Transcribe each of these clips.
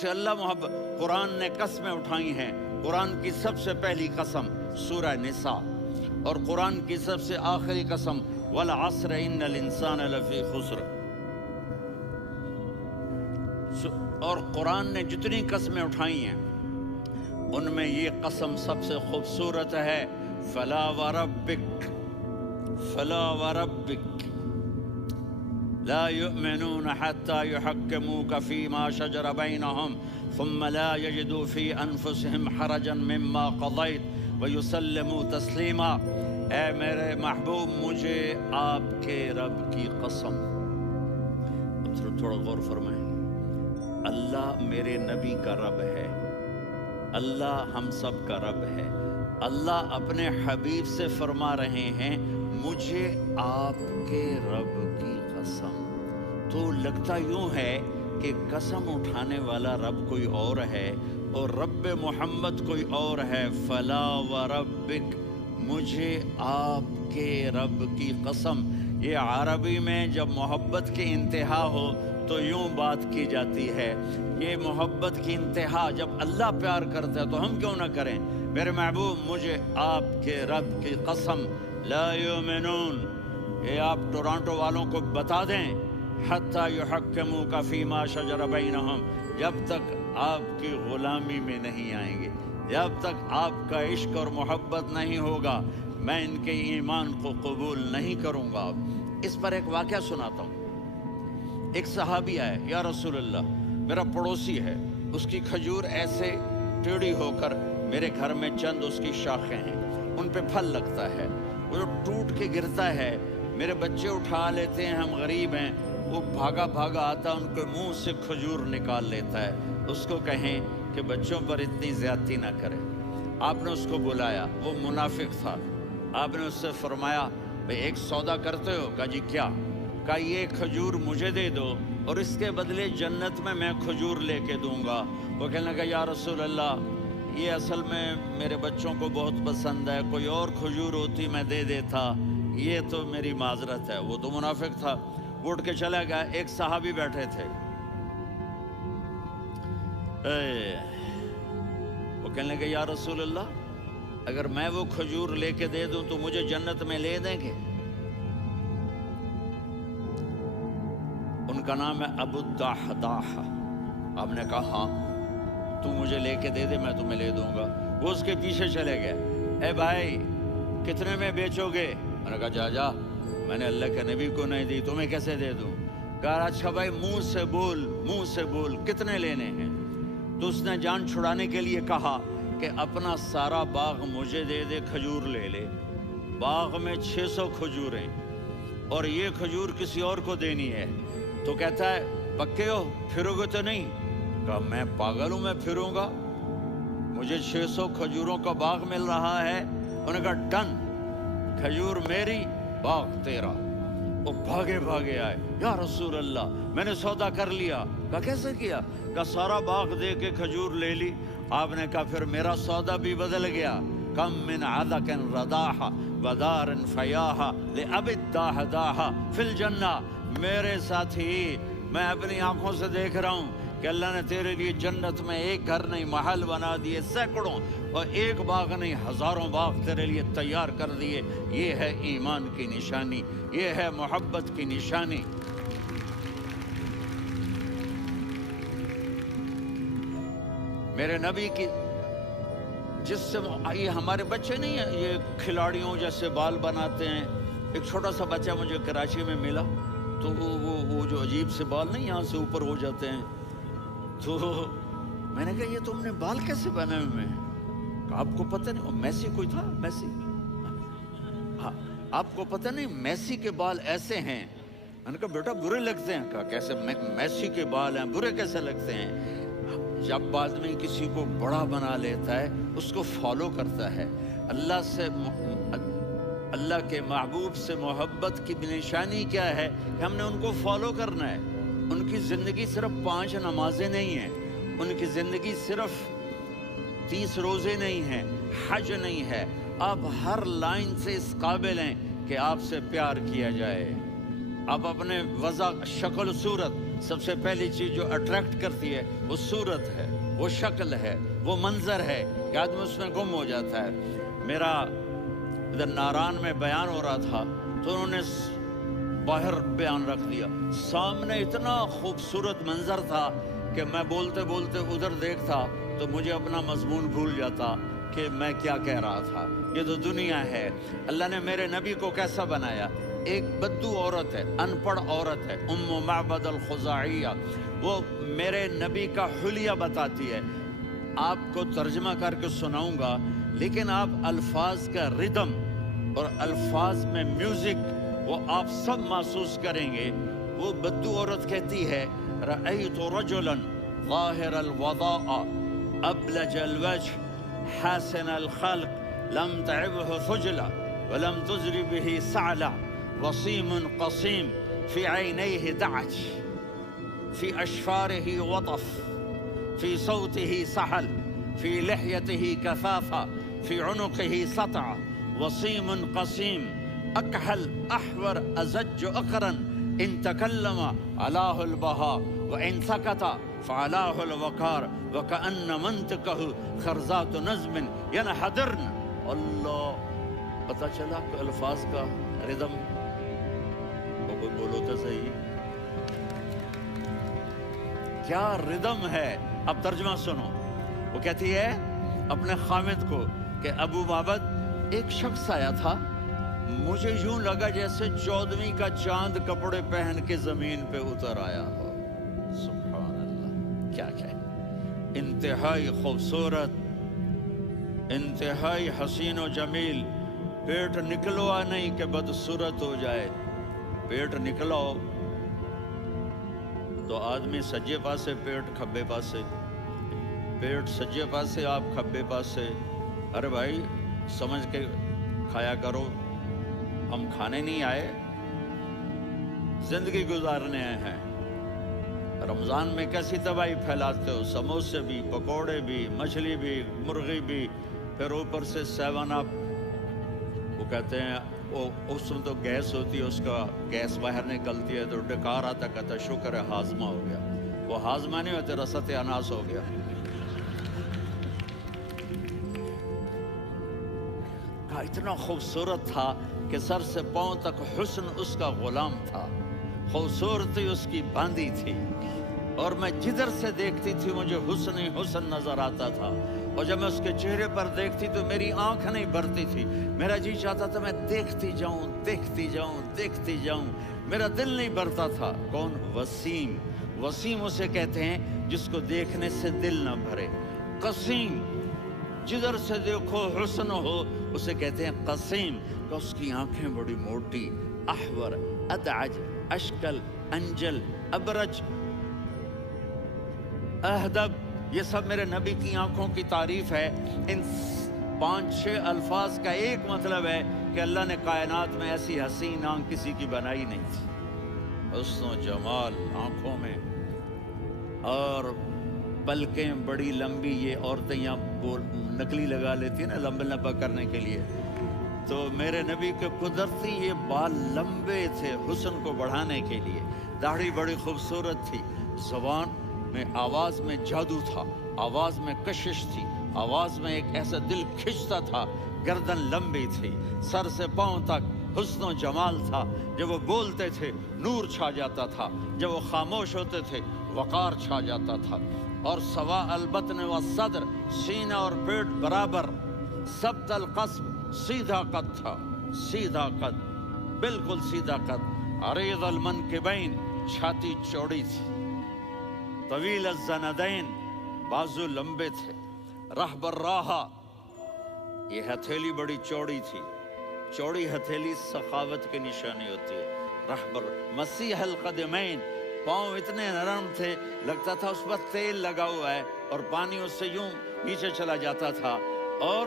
سے اللہ محبت. قرآن نے قسمیں اٹھائی ہیں. قرآن کی سب سے پہلی قسم سورہ نساء، اور قرآن کی سب سے آخری قسم والعصر ان الانسان لفی خسر. اور قرآن نے جتنی قسمیں اٹھائی ہیں ان میں یہ قسم سب سے خوبصورت ہے. فلا وربک فلا وربک لا يؤمنون حتى يحكموك فيما شجر بينهم ثم لا يجدوا في أنفسهم حرجا مما قضيت ويسلموا تسلیما. اے میرے محبوب مجھے آپ کے رب کی قسم. تھوڑا غور فرمائیں. اللہ میرے نبی کا رب ہے، اللہ ہم سب کا رب ہے. اللہ اپنے حبیب سے فرما رہے ہیں مجھے آپ کے رب کی قسم. تو لگتا یوں ہے کہ قسم اٹھانے والا رب کوئی اور ہے اور رب محمد کوئی اور ہے. فلا وربک مجھے آپ کے رب کی قسم. یہ عربی میں جب محبت کی انتہا ہو تو یوں بات کی جاتی ہے. یہ محبت کی انتہا جب اللہ پیار کرتا ہے تو ہم کیوں نہ کریں. میرے محبوب مجھے آپ کے رب کی قسم. لا یؤمنون، یہ آپ ٹورانٹو والوں کو بتا دیں، حتی یحکموک فیما شجر بینہم، جب تک آپ کی غلامی میں نہیں آئیں گے، جب تک آپ کا عشق اور محبت نہیں ہوگا، میں ان کے ایمان کو قبول نہیں کروں گا. اس پر ایک واقعہ سناتا ہوں. ایک صحابی آئے، یا رسول اللہ میرا پڑوسی ہے، اس کی کھجور ایسے ٹیڑھی ہو کر میرے گھر میں چند اس کی شاخیں ہیں، ان پہ پھل لگتا ہے، وہ جو ٹوٹ کے گرتا ہے میرے بچے اٹھا لیتے ہیں، ہم غریب ہیں، وہ بھاگا بھاگا آتا ان کے منہ سے کھجور نکال لیتا ہے. اس کو کہیں کہ بچوں پر اتنی زیادتی نہ کریں. آپ نے اس کو بلایا، وہ منافق تھا. آپ نے اس سے فرمایا بھئی ایک سودا کرتے ہو؟ کہا جی کیا؟ کہا یہ کھجور مجھے دے دو اور اس کے بدلے جنت میں کھجور لے کے دوں گا. وہ کہنے لگا یا رسول اللہ یہ اصل میں میرے بچوں کو بہت پسند ہے، کوئی اور کھجور ہوتی میں دے دیتا، یہ تو میری معذرت ہے. وہ تو منافق تھا، وہ اٹھ کے چلا گیا. ایک صحابی بیٹھے تھے، وہ کہنے لگے یا رسول اللہ اگر میں وہ کھجور لے کے دے دوں تو مجھے جنت میں لے دیں گے؟ ان کا نام ہے ابو الدحداح. آپ نے کہا ہاں تو مجھے لے کے دے دے میں تمہیں لے دوں گا. وہ اس کے پیچھے چلے گئے. اے بھائی کتنے میں بیچو گے؟ میں نے کہا جا جا، میں نے اللہ کے نبی کو نہیں دی، تمہیں کیسے دے دوں؟ کہا اچھا بھائی منہ سے بول کتنے لینے ہیں؟ تو اس نے جان چھڑانے کے لیے کہا کہ اپنا سارا باغ مجھے دے دے، کھجور لے لے. باغ میں 600 کھجوریں اور یہ کھجور کسی اور کو دینی ہے. تو کہتا ہے پکے ہو، پھرو گے تو نہیں؟ کہا میں پاگل ہوں، میں پھروں گا؟ مجھے 600 کھجوروں کا باغ مل رہا ہے. انہوں نے کہا ڈن، کھجور میری باغ تیرا. وہ بھاگے بھاگے آئے، یا رسول اللہ میں نے سودا کر لیا. کہا کیسے کیا؟ کہا سارا باغ دے کے کھجور لے لی. آپ نے کہا پھر میرا سودا بھی بدل گیا. کم من عدق رداح ودار فیاح لأب الدحداح فی الجنہ. میرے ساتھی میں اپنی آنکھوں سے دیکھ رہا ہوں کہ اللہ نے تیرے لیے جنت میں ایک گھر نہیں محل بنا دیے سینکڑوں، اور ایک باغ نہیں ہزاروں باغ تیرے لیے تیار کر دیے. یہ ہے ایمان کی نشانی، یہ ہے محبت کی نشانی. میرے نبی کی جس سے یہ ہمارے بچے نہیں ہیں یہ کھلاڑیوں جیسے بال بناتے ہیں. ایک چھوٹا سا بچہ مجھے کراچی میں ملا تو وہ جو عجیب سے بال نہیں یہاں سے اوپر ہو جاتے ہیں، تو میں نے کہا یہ تم نے بال کیسے بنائے ہوئے ہیں؟ آپ کو پتہ نہیں؟ میسی کوئی تھا، میسی، ہاں آپ کو پتہ نہیں میسی کے بال ایسے ہیں؟ میں نے کہا بیٹا برے لگتے ہیں. کہا کیسے؟ میسی کے بال ہیں برے کیسے لگتے ہیں؟ جب آدمی کسی کو بڑا بنا لیتا ہے اس کو فالو کرتا ہے. اللہ کے محبوب سے محبت کی نشانی کیا ہے کہ ہم نے ان کو فالو کرنا ہے. ان کی زندگی صرف 5 نمازیں نہیں ہیں، ان کی زندگی صرف 30 روزے نہیں ہیں، حج نہیں ہے. آپ ہر لائن سے اس قابل ہیں کہ آپ سے پیار کیا جائے. آپ اپنے وضع، شکل و صورت، سب سے پہلی چیز جو اٹریکٹ کرتی ہے وہ صورت ہے، وہ شکل ہے، وہ منظر ہے کہ آدمی اس میں گم ہو جاتا ہے۔ میرا ادھر ناران میں بیان ہو رہا تھا تو انہوں نے باہر بیان رکھ دیا، سامنے اتنا خوبصورت منظر تھا کہ میں بولتے بولتے ادھر دیکھتا تو مجھے اپنا مضمون بھول جاتا کہ میں کیا کہہ رہا تھا۔ یہ تو دنیا ہے۔ اللہ نے میرے نبی کو کیسا بنایا؟ ایک بدو عورت ہے، ان پڑھ عورت ہے، ام معبد الخزاعیہ، وہ میرے نبی کا حلیہ بتاتی ہے۔ آپ کو ترجمہ کر کے سناؤں گا، لیکن آپ الفاظ کا ردم اور الفاظ میں میوزک وہ آپ سب محسوس کریں گے۔ وہ بدو عورت کہتی ہے، رأیت رجلا ظاہر الوضاء ابلج الوجه حاسن الخلق لم تعبه خجلة ولم تزر به سعلة وصيم قصيم في عينيه دعج في أشفاره وطف في صوته سحل في لحيته كثافة في عنقه سطع وصيم قصيم أكحل أحور أزج أقرن إن تكلم علاه البهاء وإن سكت فعلاه الوقار وكأن منطقه خرزات نظم ينحدرن۔ اللہ، پتہ چلا کہ الفاظ کا ردم، کوئی بولو تو صحیح، کیا ردم ہے۔ اب ترجمہ سنو۔ وہ کہتی ہے اپنے خامد کو کہ ابو معبد، ایک شخص آیا تھا، مجھے یوں لگا جیسے 14ویں کا چاند کپڑے پہن کے زمین پہ اتر آیا ہو۔ سبحان اللہ، کیا کہے، انتہائی خوبصورت، انتہائی حسین و جمیل۔ پیٹ نکلوا نہیں کہ بدصورت ہو جائے، پیٹ نکلاؤ تو آدمی سجے پاسے پیٹ، کھبے پاسے پیٹ، سجے پاسے آپ، کھبے پاسے۔ ارے بھائی سمجھ کے کھایا کرو، ہم کھانے نہیں آئے، زندگی گزارنے آئے ہیں۔ رمضان میں کیسی تباہی پھیلاتے ہو، سموسے بھی، پکوڑے بھی، مچھلی بھی، مرغی بھی، پھر اوپر سے 7 اپ۔ وہ کہتے ہیں اس میں تو گیس ہوتی ہے، اس کا گیس باہر نکلتی ہے تو ڈکار آتا، کہتا شکر ہے ہاضمہ ہو گیا۔ وہ ہاضمہ نہیں ہوتے، رسط اناس ہو گیا۔ کہا اتنا خوبصورت تھا کہ سر سے پاؤں تک حسن اس کا غلام تھا، خوبصورتی اس کی باندھی تھی، اور میں جدھر سے دیکھتی تھی مجھے حسن ہی حسن نظر آتا تھا، اور جب میں اس کے چہرے پر دیکھتی تو میری آنکھ نہیں بھرتی تھی، میرا جی چاہتا تھا میں دیکھتی جاؤں، دیکھتی جاؤں، دیکھتی جاؤں، میرا دل نہیں بھرتا تھا۔ کون؟ وسیم۔ وسیم اسے کہتے ہیں جس کو دیکھنے سے دل نہ بھرے۔ قسیم، جدھر سے دیکھو حسن ہو، اسے کہتے ہیں قسیم، کہ اس کی آنکھیں بڑی موٹی، احور، ادعج، اشکل، انجل، ابرج، اہدب، یہ سب میرے نبی کی آنکھوں کی تعریف ہے۔ ان 5-6 الفاظ کا ایک مطلب ہے کہ اللہ نے کائنات میں ایسی حسین آنکھ کسی کی بنائی نہیں تھی۔ حسن و جمال آنکھوں میں، اور پلکیں بڑی لمبی، یہ عورتیں یہاں نکلی لگا لیتی ہیں نا لمبا لمبا کرنے کے لیے، تو میرے نبی کے قدرتی یہ بال لمبے تھے حسن کو بڑھانے کے لیے، داڑھی بڑی خوبصورت تھی، زبان میں، آواز میں جادو تھا، آواز میں کشش تھی، آواز میں ایک ایسا دل کھنچتا تھا، گردن لمبی تھی، سر سے پاؤں تک حسن و جمال تھا، جب وہ بولتے تھے نور چھا جاتا تھا، جب وہ خاموش ہوتے تھے وقار چھا جاتا تھا، اور سوا البطن و صدر، سینہ اور پیٹ برابر، ثبت القصب، سیدھا قد تھا، سیدھا قد، بالکل سیدھا قد، عریض المنکبین، چھاتی چوڑی تھی، طویل الزندین، بازو لمبے تھے، رہب الراحہ، یہ ہتھیلی بڑی چوڑی تھی، چوڑی ہتھیلی سخاوت کی نشانی ہوتی ہے، رہب مسیح القدمین، پاؤں اتنے نرم تھے لگتا تھا اس پر تیل لگا ہوا ہے، اور پانی اس سے یوں نیچے چلا جاتا تھا، اور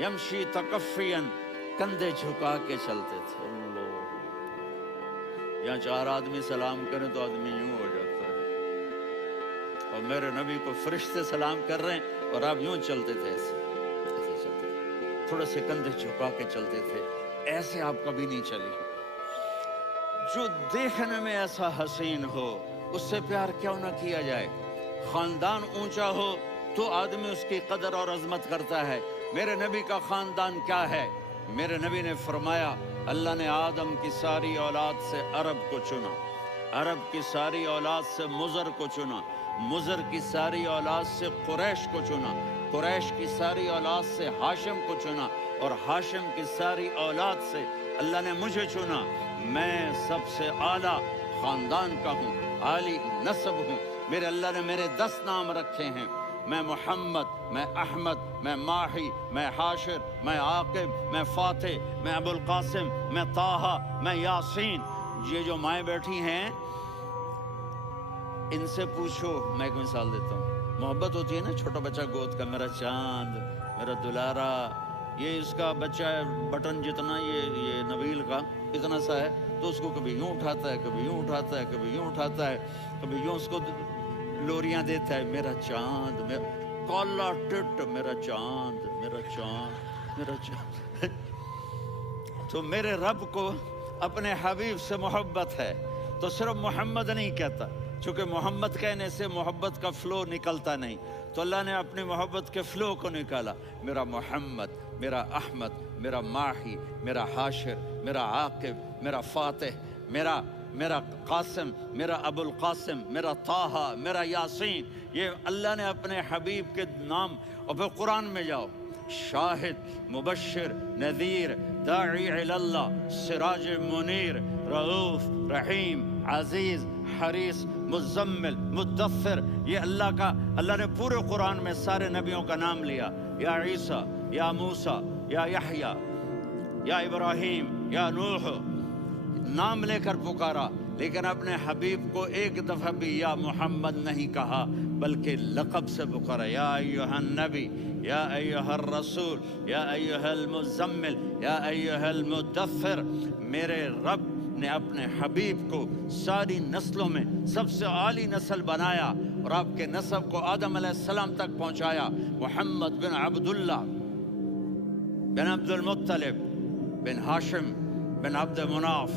یمشی تکفین، کندھے جھکا کے چلتے تھے۔ اللہ، یہاں 4 آدمی سلام کریں تو آدمی یوں ہو جاتا ہے، اور میرے نبی کو فرشتے سلام کر رہے ہیں اور آپ یوں چلتے تھے، ایسے چلتے تھے، تھوڑے سے کندھے جھکا کے چلتے تھے، ایسے آپ کبھی نہیں چلے۔ جو دیکھنے میں ایسا حسین ہو، اس سے پیار کیوں نہ کیا جائے؟ خاندان اونچا ہو تو آدمی اس کی قدر اور عظمت کرتا ہے۔ میرے نبی کا خاندان کیا ہے؟ میرے نبی نے فرمایا اللہ نے آدم کی ساری اولاد سے عرب کو چنا، عرب کی ساری اولاد سے مضر کو چنا، مضر کی ساری اولاد سے قریش کو چنا، قریش کی ساری اولاد سے ہاشم کو چنا، اور ہاشم کی ساری اولاد سے اللہ نے مجھے چنا۔ میں سب سے اعلیٰ خاندان کا ہوں، عالی نسب ہوں۔ میرے اللہ نے میرے 10 نام رکھے ہیں، میں محمد، میں احمد، میں ماہی، میں حاشر، میں عاقب، میں فاتح، میں ابو القاسم، میں طٰہٰ، میں یاسین۔ یہ جو مائیں بیٹھی ہیں ان سے پوچھو، میں ایک مثال دیتا ہوں، محبت ہوتی ہے نا چھوٹا بچہ گود کا، میرا چاند، میرا دلارا، یہ اس کا بچہ بٹن جتنا یہ نبیل کا اتنا سا ہے، تو اس کو کبھی یوں اٹھاتا ہے، کبھی یوں اٹھاتا ہے، کبھی یوں اٹھاتا ہے، کبھی یوں اس کو لوریاں دیتا ہے، میرا چاند، کالا ٹٹ، میرا چاند، میرا چاند، میرا چاند۔ تو میرے رب کو اپنے حبیب سے محبت ہے، تو صرف محمد نہیں کہتا، چونکہ محمد کہنے سے محبت کا فلو نکلتا نہیں، تو اللہ نے اپنی محبت کے فلو کو نکالا، میرا محمد، میرا احمد، میرا ماہی، میرا حاشر، میرا عاقب، میرا فاتح، میرا قاسم، میرا ابو القاسم، میرا طٰہٰ، میرا یاسین۔ یہ اللہ نے اپنے حبیب کے نام، اور پھر قرآن میں جاؤ، شاہد، مبشر، نذیر، داعی الی اللہ، سراج منیر، رؤوف، رحیم، عزیز، حریص، مزمل، مدثر، یہ اللہ نے پورے قرآن میں سارے نبیوں کا نام لیا، یا عیسیٰ، یا موسیٰ، یا یحییٰ، یا ابراہیم، یا نوح، نام لے کر پکارا، لیکن اپنے حبیب کو ایک دفعہ بھی یا محمد نہیں کہا، بلکہ لقب سے پکارا، یا ایھا النبی، یا ایھا الرسول، یا ایھا المزمل، یا ایھا المدثر۔ میرے رب نے اپنے حبیب کو ساری نسلوں میں سب سے عالی نسل بنایا، اور آپ کے نسب کو آدم علیہ السلام تک پہنچایا۔ محمد بن عبداللہ بن عبد المطلب بن ہاشم بن عبد مناف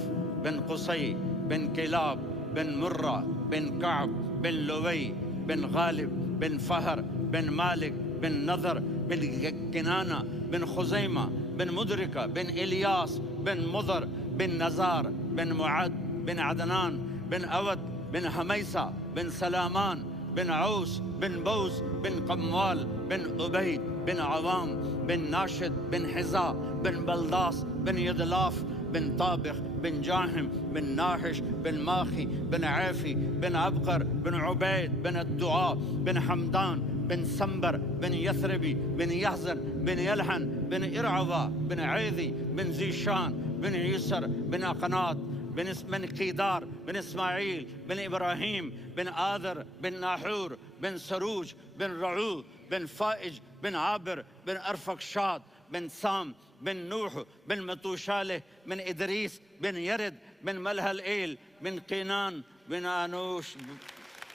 بن قصی بن کلاب بن مرہ بن کعب بن لوی بن غالب بن فہر بن مالک بن نضر بن کنانہ بن خزیمہ بن مدرکہ بن الیاس بن مضر بن نزار بن معد بن عدنان بن اود بن حمیسہ بن سلامان بن عوس بن بوز بن قموال بن عبید بن عوام بن ناشد بن حذاء بن بلداس بن یدلاف بن طابخ بن جاہم بن ناحش بن ماخی بن عیفی بن عبقر بن عبید بن الدعاء بن حمدان بن سنبر بن یثربی بن یحزن بن یلحن بن ارعوا بن عیذی بن ذیشان بن عیسر بن اقناط بن قیدار بن اسماعیل بن ابراہیم بن آذر بن ناحور بن سروج بن رعو بن فائج بن عابر بن ارفقشاد بن سام بن نوح بن متوشالح بن ادریس بن یرد بن ملہلئیل بن قینان بن آنوش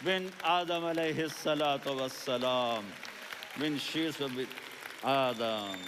بن آدم علیہ السلام بن شیث بن آدم